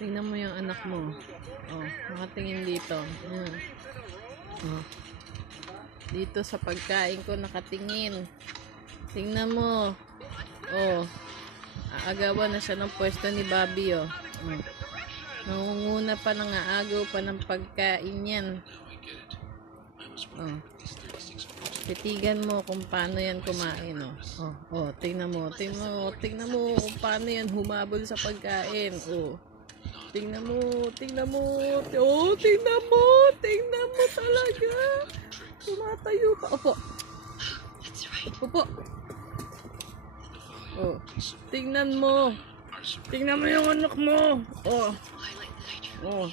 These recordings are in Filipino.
Tingnan mo yung anak mo. Oh, nakatingin dito. Oh. Dito sa pagkain ko nakatingin. Tingnan mo. Oh. Aagawan na siya ng pwesto ni Bobby, oh. oh. Nangunguna pa ng aagaw pa ng pagkain yan. Oh. Titigan mo kung paano yan kumain, oh. Oh, oh tingnan mo, tingnan mo, tingnan mo kung paano yan humabol sa pagkain, oh. Tingnan mo, tingnan mo, oh, tingnan mo, tingnan mo talaga. Tumatayo pa. Opo. Opo. Oh, tingnan mo. Tingnan mo yung anak mo. Oh. Oh.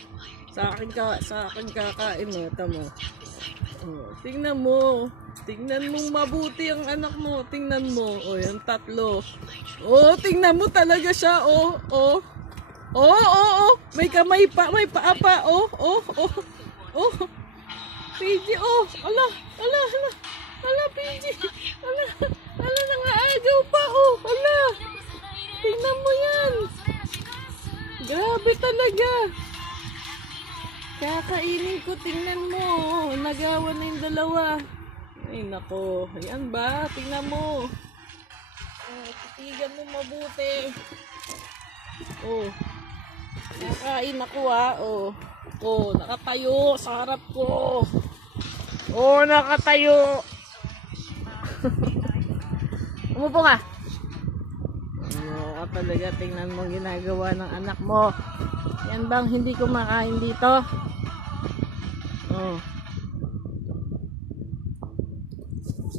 Sa akin ka, sa akin kakain mo, tamo. Oh, tingnan mo. Tingnan mo mabuti ang anak mo. Tingnan mo. Oh, yung tatlo. Oh, tingnan mo talaga siya. Oh, oh. Oh, oh, oh. May kamay pa, may paa pa. Oh, oh, oh. Oh. PG, oh. Ala, ala, ala. Ala, PG. Ala, ala, nangaagaw pa. Oh, ala. Tingnan mo yan. Grabe talaga. Kakainin ko, tingnan mo. Nagawa na yung dalawa. Ay, nako. Yan ba? Tingnan mo. Oh, titigan mo mabuti. Oh. Nakain ako ah. Oh. Oh, nakatayo sa harap ko. Oh, nakatayo. Umupo ka. Oo ka talaga. Tingnan mo ginagawa ng anak mo. Yan bang hindi kumakain dito? Oh.